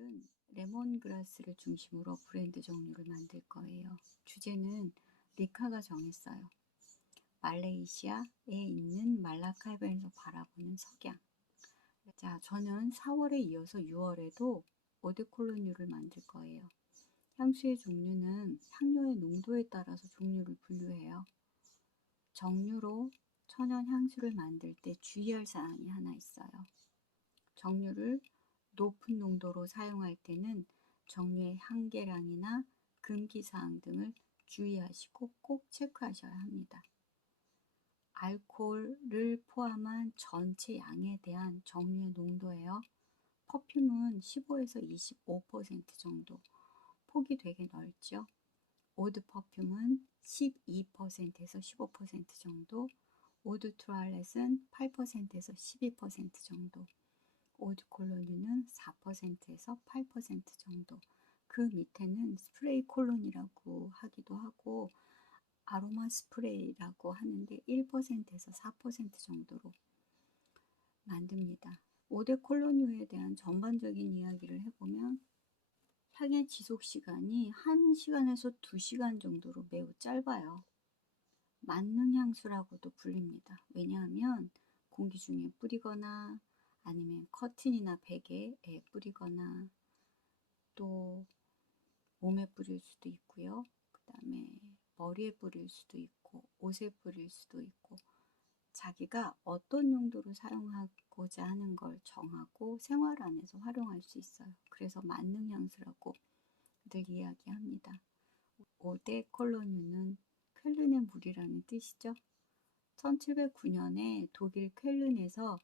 오늘은 레몬그라스를 중심으로 브랜드 종류를 만들 거예요. 주제는 리카가 정했어요. 말레이시아에 있는 말라카이바에서 바라보는 석양. 자, 저는 4월에 이어서 6월에도 오드콜로뉴를 만들 거예요. 향수의 종류는 향료의 농도에 따라서 종류를 분류해요. 정류로 천연 향수를 만들 때 주의할 사항이 하나 있어요. 정류를 높은 농도로 사용할 때는 정류의 한계량이나 금기사항 등을 주의하시고 꼭 체크하셔야 합니다. 알코올을 포함한 전체 양에 대한 정류의 농도예요. 퍼퓸은 15에서 25% 정도, 폭이 되게 넓죠. 오드 퍼퓸은 12%에서 15% 정도, 오드 투알렛은 8%에서 12% 정도, 오드콜로뉴는 4%에서 8% 정도, 그 밑에는 스프레이 콜론이라고 하기도 하고 아로마 스프레이라고 하는데 1%에서 4% 정도로 만듭니다. 오데콜로뉴에 대한 전반적인 이야기를 해보면 향의 지속 시간이 1시간에서 2시간 정도로 매우 짧아요. 만능 향수라고도 불립니다. 왜냐하면 공기 중에 뿌리거나 아니면 커튼이나 베개에 뿌리거나 또 몸에 뿌릴 수도 있고요. 그 다음에 머리에 뿌릴 수도 있고 옷에 뿌릴 수도 있고 자기가 어떤 용도로 사용하고자 하는 걸 정하고 생활 안에서 활용할 수 있어요. 그래서 만능 향수라고 늘 이야기합니다. 오데콜로뉴는 쾰른의 물이라는 뜻이죠. 1709년에 독일 쾰른에서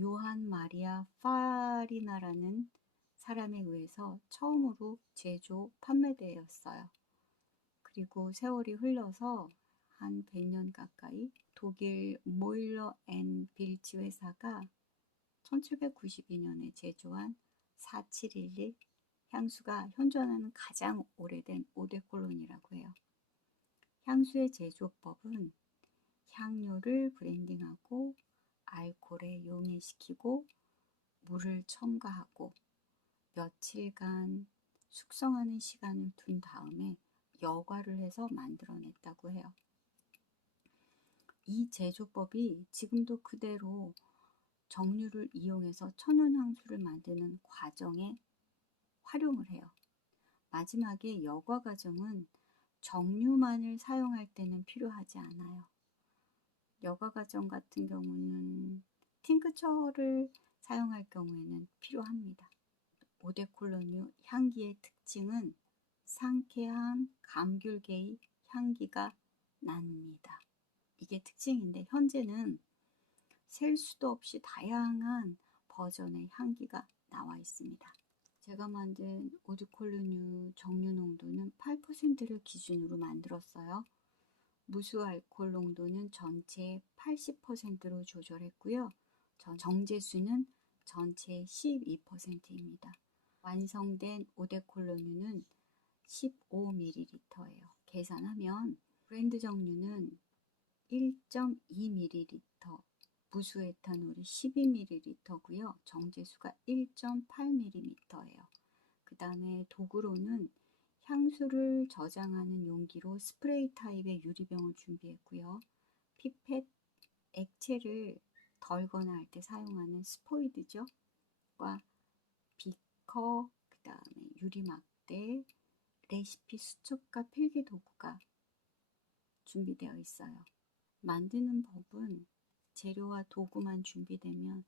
요한 마리아 파리나라는 사람에 의해서 처음으로 제조 판매되었어요. 그리고 세월이 흘러서 한 100년 가까이 독일 모일러 앤 빌치 회사가 1792년에 제조한 4711 향수가 현존하는 가장 오래된 오데콜론이라고 해요. 향수의 제조법은 향료를 브랜딩하고 알코올에 용해시키고 물을 첨가하고 며칠간 숙성하는 시간을 둔 다음에 여과를 해서 만들어냈다고 해요. 이 제조법이 지금도 그대로 정류를 이용해서 천연향수를 만드는 과정에 활용을 해요. 마지막에 여과 과정은 정류만을 사용할 때는 필요하지 않아요. 여과 과정 같은 경우는 팅크처를 사용할 경우에는 필요합니다. 오데콜로뉴 향기의 특징은 상쾌한 감귤계의 향기가 납니다. 이게 특징인데 현재는 셀 수도 없이 다양한 버전의 향기가 나와 있습니다. 제가 만든 오드콜로뉴 정류 농도는 8%를 기준으로 만들었어요. 무수 알코올 농도는 전체의 80%로 조절했고요. 정제수는 전체의 12%입니다. 완성된 오데콜로뉴는 15ml예요. 계산하면 브랜드 정류는 1.2ml, 무수 에탄올이 12ml고요. 정제수가 1.8ml예요. 그 다음에 도구로는 향수를 저장하는 용기로 스프레이 타입의 유리병을 준비했고요. 피펫, 액체를 덜거나 할 때 사용하는 스포이드죠. 과 비커, 그 다음에 유리막대, 레시피 수첩과 필기 도구가 준비되어 있어요. 만드는 법은 재료와 도구만 준비되면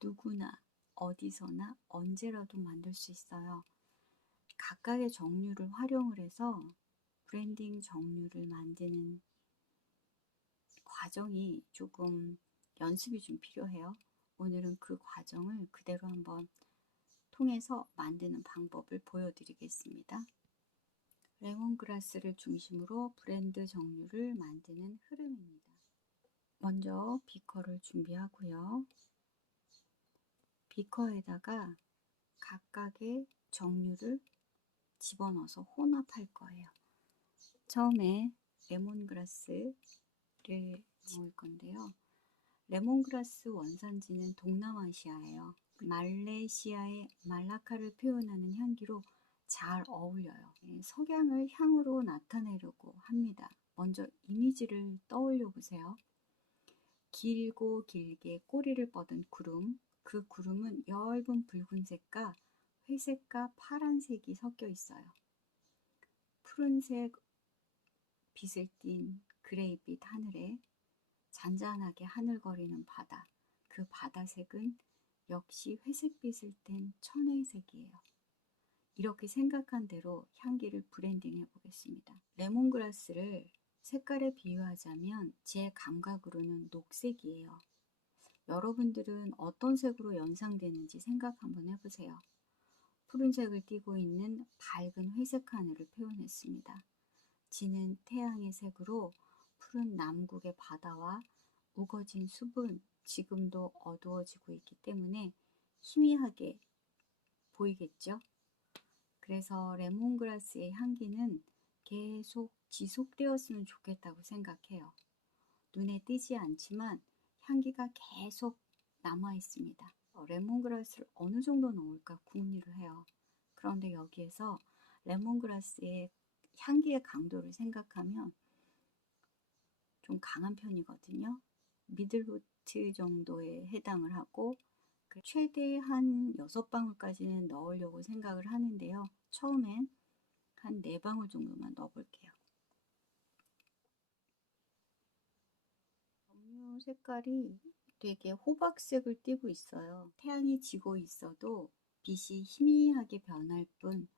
누구나 어디서나 언제라도 만들 수 있어요. 각각의 정류를 활용을 해서 브랜딩 정류를 만드는 과정이 조금 연습이 좀 필요해요. 오늘은 그 과정을 그대로 한번 통해서 만드는 방법을 보여드리겠습니다. 레몬그라스를 중심으로 브랜드 정류를 만드는 흐름입니다. 먼저 비커를 준비하고요. 비커에다가 각각의 정류를 집어넣어서 혼합할 거예요. 처음에 레몬그라스를 넣을 건데요. 레몬그라스 원산지는 동남아시아예요. 말레이시아의 말라카를 표현하는 향기로 잘 어울려요. 석양을 향으로 나타내려고 합니다. 먼저 이미지를 떠올려 보세요. 길고 길게 꼬리를 뻗은 구름, 그 구름은 엷은 붉은색과 회색과 파란색이 섞여 있어요. 푸른색 빛을 띤 그레이빛 하늘에 잔잔하게 하늘거리는 바다, 그 바다색은 역시 회색빛을 띤 천혜색이에요. 이렇게 생각한 대로 향기를 브랜딩해 보겠습니다. 레몬그라스를 색깔에 비유하자면 제 감각으로는 녹색이에요. 여러분들은 어떤 색으로 연상되는지 생각 한번 해보세요. 푸른색을 띠고 있는 밝은 회색 하늘을 표현했습니다. 지는 태양의 색으로 푸른 남국의 바다와 우거진 숲은 지금도 어두워지고 있기 때문에 희미하게 보이겠죠? 그래서 레몬그라스의 향기는 계속 지속되었으면 좋겠다고 생각해요. 눈에 띄지 않지만 향기가 계속 남아 있습니다. 레몬그라스를 어느 정도 넣을까 궁리를 해요. 그런데 여기에서 레몬그라스의 향기의 강도를 생각하면 좀 강한 편이거든요. 미들노트 정도에 해당을 하고 최대 한 6방울까지는 넣으려고 생각을 하는데요. 처음엔 한 4방울 정도만 넣어볼게요. 점유 색깔이 되게 호박색을 띠고 있어요. 태양이 지고 있어도 빛이 희미하게 변할 뿐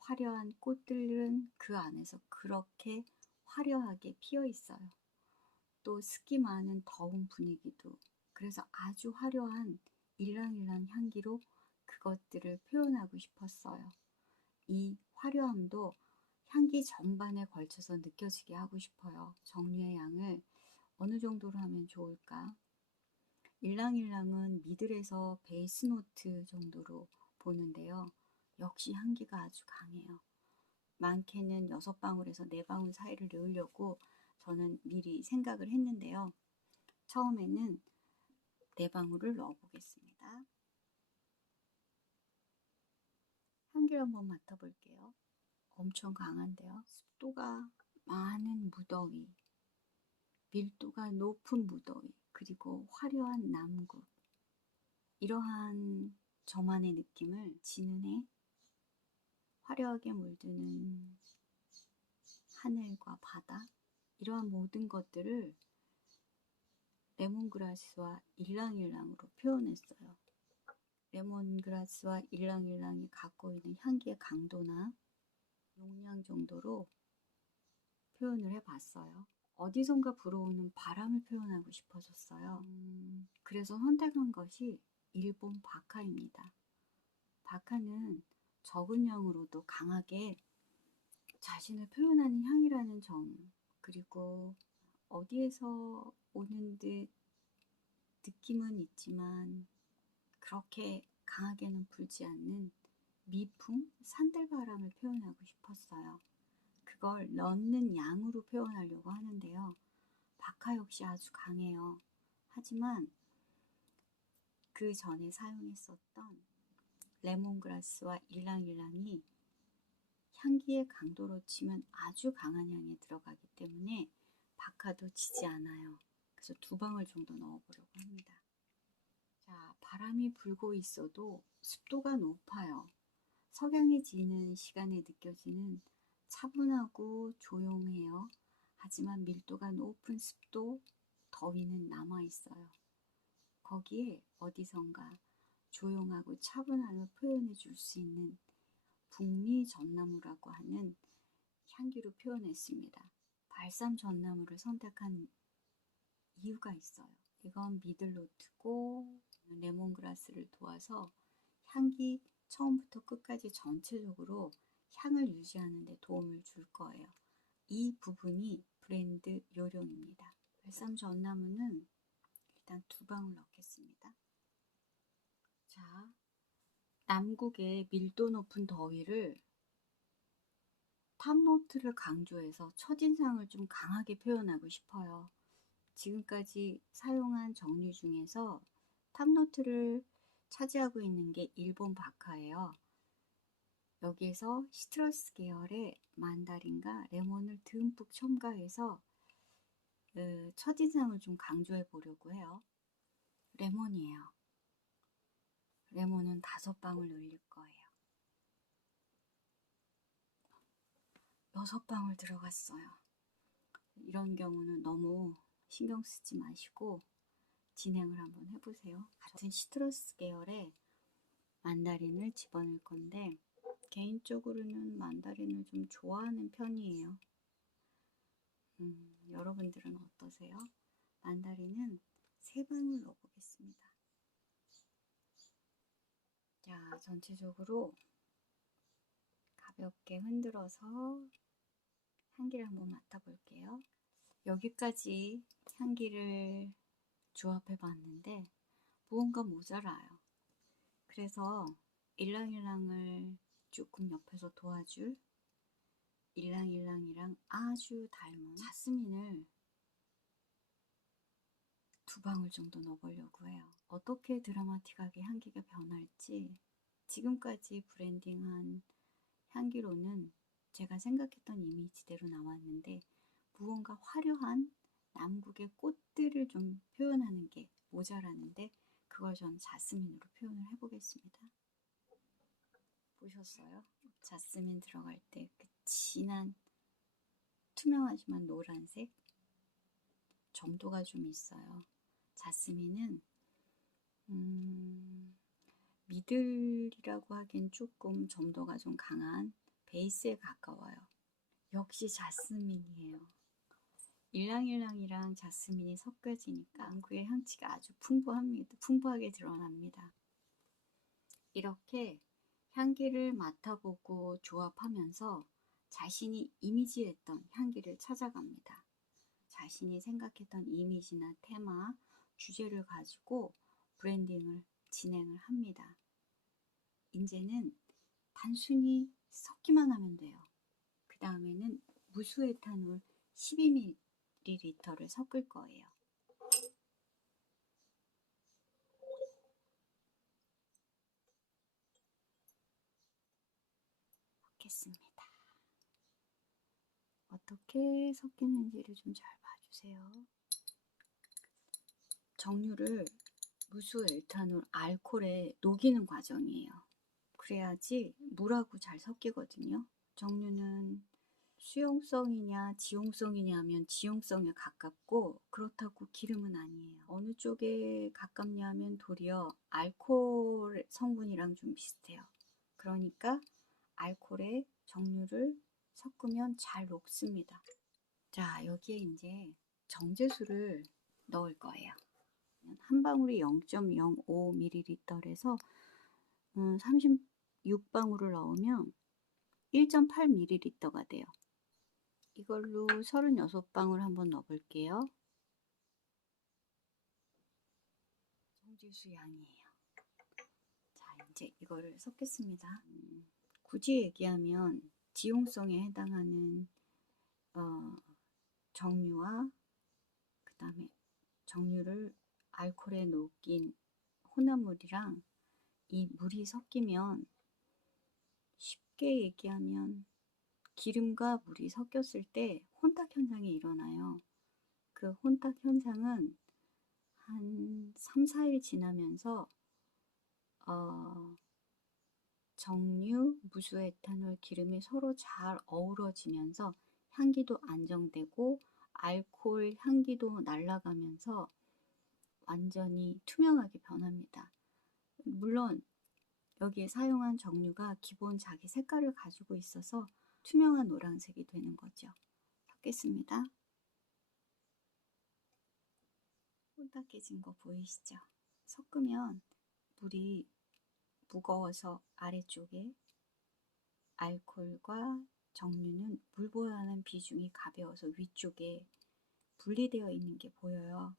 화려한 꽃들은 그 안에서 그렇게 화려하게 피어 있어요. 또 습기 많은 더운 분위기도 그래서 아주 화려한 일랑일랑 향기로 그것들을 표현하고 싶었어요. 이 화려함도 향기 전반에 걸쳐서 느껴지게 하고 싶어요. 정류의 양을 어느 정도로 하면 좋을까? 일랑일랑은 미들에서 베이스 노트 정도로 보는데요. 역시 향기가 아주 강해요. 많게는 6방울에서 4방울 사이를 넣으려고 저는 미리 생각을 했는데요. 처음에는 4방울을 넣어보겠습니다. 향기를 한번 맡아볼게요. 엄청 강한데요. 습도가 많은 무더위, 밀도가 높은 무더위, 그리고 화려한 남국. 이러한 저만의 느낌을 지는 해 화려하게 물드는 하늘과 바다, 이러한 모든 것들을 레몬그라스와 일랑일랑으로 표현했어요. 레몬그라스와 일랑일랑이 갖고 있는 향기의 강도나 용량 정도로 표현을 해봤어요. 어디선가 불어오는 바람을 표현하고 싶어졌어요. 그래서 선택한 것이 일본 바카입니다. 바카는 적은 양으로도 강하게 자신을 표현하는 향이라는 점, 그리고 어디에서 오는 듯 느낌은 있지만 그렇게 강하게는 불지 않는 미풍, 산들바람을 표현하고 싶었어요. 그걸 넣는 양으로 표현하려고 하는데요. 바카 역시 아주 강해요. 하지만 그 전에 사용했었던 레몬그라스와 일랑일랑이 향기의 강도로 치면 아주 강한 향에 들어가기 때문에 바카도 지지 않아요. 그래서 2방울 정도 넣어보려고 합니다. 자, 바람이 불고 있어도 습도가 높아요. 석양이 지는 시간에 느껴지는 차분하고 조용해요. 하지만 밀도가 높은 습도, 더위는 남아있어요. 거기에 어디선가 조용하고 차분함을 표현해 줄 수 있는 북미 전나무라고 하는 향기로 표현했습니다. 발삼 전나무를 선택한 이유가 있어요. 이건 미들노트고 레몬그라스를 도와서 향기 처음부터 끝까지 전체적으로 향을 유지하는 데 도움을 줄 거예요. 이 부분이 브랜드 요령입니다. 발삼 전나무는 일단 2방울 넣겠습니다. 자, 남국의 밀도 높은 더위를 탑노트를 강조해서 첫인상을 좀 강하게 표현하고 싶어요. 지금까지 사용한 정류 중에서 탑노트를 차지하고 있는 게 일본 바카예요. 여기에서 시트러스 계열의 만다린과 레몬을 듬뿍 첨가해서 첫인상을 좀 강조해 보려고 해요. 레몬이에요. 레몬은 5방울 넣을 거예요. 6방울 들어갔어요. 이런 경우는 너무 신경 쓰지 마시고 진행을 한번 해보세요. 같은 시트러스 계열의 만다린을 집어넣을 건데 개인적으로는 만다린을 좀 좋아하는 편이에요. 여러분들은 어떠세요? 만다린은 3방울 넣어보겠습니다. 자, 전체적으로 가볍게 흔들어서 향기를 한번 맡아볼게요. 여기까지 향기를 조합해 봤는데 무언가 모자라요. 그래서 일랑일랑을 조금 옆에서 도와줄 일랑일랑이랑 아주 닮은 자스민을 2방울 정도 넣어보려고 해요. 어떻게 드라마틱하게 향기가 변할지 지금까지 브랜딩한 향기로는 제가 생각했던 이미지대로 나왔는데 무언가 화려한 남국의 꽃들을 좀 표현하는 게 모자라는데 그걸 전 자스민으로 표현을 해보겠습니다. 보셨어요? 자스민 들어갈 때 그 진한 투명하지만 노란색 점도가 좀 있어요. 자스민은 미들이라고 하기엔 조금 점도가 좀 강한 베이스에 가까워요. 역시 자스민이에요. 일랑일랑이랑 자스민이 섞여지니까 남구의 향취가 아주 풍부하게 드러납니다. 이렇게 향기를 맡아보고 조합하면서 자신이 이미지했던 향기를 찾아갑니다. 자신이 생각했던 이미지나 테마, 주제를 가지고 브랜딩을 진행을 합니다. 이제는 단순히 섞기만 하면 돼요. 그 다음에는 무수에탄올 12ml를 섞을 거예요. 섞겠습니다. 어떻게 섞이는지를 좀 잘 봐주세요. 정류를 무수에탄올 알코올에 녹이는 과정이에요. 그래야지 물하고 잘 섞이거든요. 정류는 수용성이냐 지용성이냐 하면 지용성에 가깝고 그렇다고 기름은 아니에요. 어느 쪽에 가깝냐 하면 도리어 알코올 성분이랑 좀 비슷해요. 그러니까 알코올에 정류를 섞으면 잘 녹습니다. 자, 여기에 이제 정제수를 넣을 거예요. 한 방울이 0.05ml래서 36방울을 넣으면 1.8ml가 돼요. 이걸로 36방울 한번 넣어볼게요. 정제수 양이에요. 자, 이제 이거를 섞겠습니다. 굳이 얘기하면 지용성에 해당하는 정류와 그 다음에 정류를 알코올에 녹인 혼합물이랑 이 물이 섞이면 쉽게 얘기하면 기름과 물이 섞였을 때 혼탁 현상이 일어나요. 그 혼탁 현상은 한 3, 4일 지나면서 정류, 무수에탄올, 기름이 서로 잘 어우러지면서 향기도 안정되고 알코올 향기도 날아가면서 완전히 투명하게 변합니다. 물론 여기에 사용한 정류가 기본 자기 색깔을 가지고 있어서 투명한 노란색이 되는 거죠. 섞겠습니다. 혼탁해진 거 보이시죠? 섞으면 물이 무거워서 아래쪽에 알코올과 정류는 물보다는 비중이 가벼워서 위쪽에 분리되어 있는 게 보여요.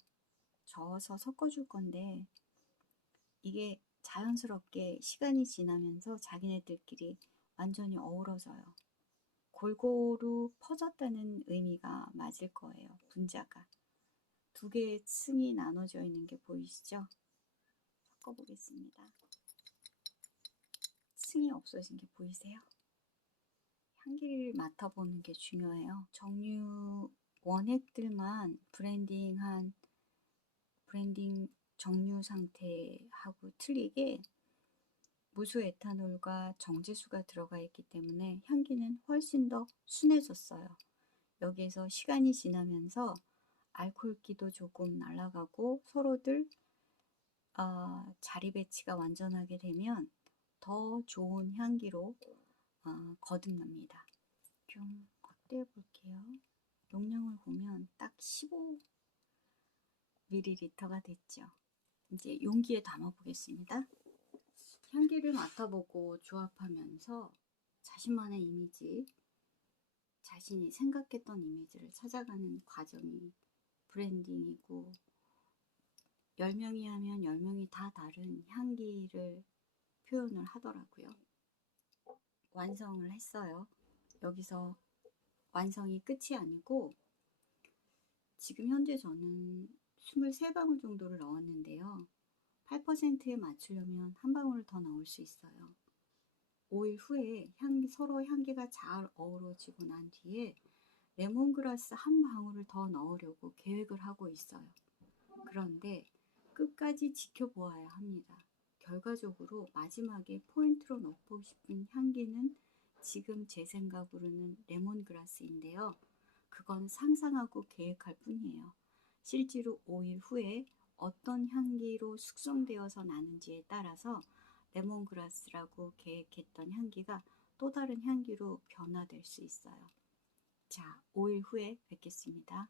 저어서 섞어줄 건데 이게 자연스럽게 시간이 지나면서 자기네들끼리 완전히 어우러져요. 골고루 퍼졌다는 의미가 맞을 거예요. 분자가. 두 개의 층이 나눠져 있는 게 보이시죠? 섞어보겠습니다. 층이 없어진 게 보이세요? 향기를 맡아보는 게 중요해요. 정류 원액들만 브랜딩 정류 상태하고 틀리게 무수 에탄올과 정제수가 들어가 있기 때문에 향기는 훨씬 더 순해졌어요. 여기에서 시간이 지나면서 알코올기도 조금 날아가고 서로들 자리 배치가 완전하게 되면 더 좋은 향기로 거듭납니다. 좀 확대해 볼게요. 용량을 보면 딱 15ml가 됐죠. 이제 용기에 담아 보겠습니다. 향기를 맡아보고 조합하면서 자신만의 이미지, 자신이 생각했던 이미지를 찾아가는 과정이 브랜딩이고 10명이 하면 10명이 다 다른 향기를 표현을 하더라고요. 완성을 했어요. 여기서 완성이 끝이 아니고 지금 현재 저는 23방울 정도를 넣었는데요. 8%에 맞추려면 한 방울을 더 넣을 수 있어요. 5일 후에 서로 향기가 잘 어우러지고 난 뒤에 레몬그라스 한 방울을 더 넣으려고 계획을 하고 있어요. 그런데 끝까지 지켜보아야 합니다. 결과적으로 마지막에 포인트로 넣고 싶은 향기는 지금 제 생각으로는 레몬그라스인데요. 그건 상상하고 계획할 뿐이에요. 실제로 5일 후에 어떤 향기로 숙성되어서 나는지에 따라서 레몬그라스라고 계획했던 향기가 또 다른 향기로 변화될 수 있어요. 자, 5일 후에 뵙겠습니다.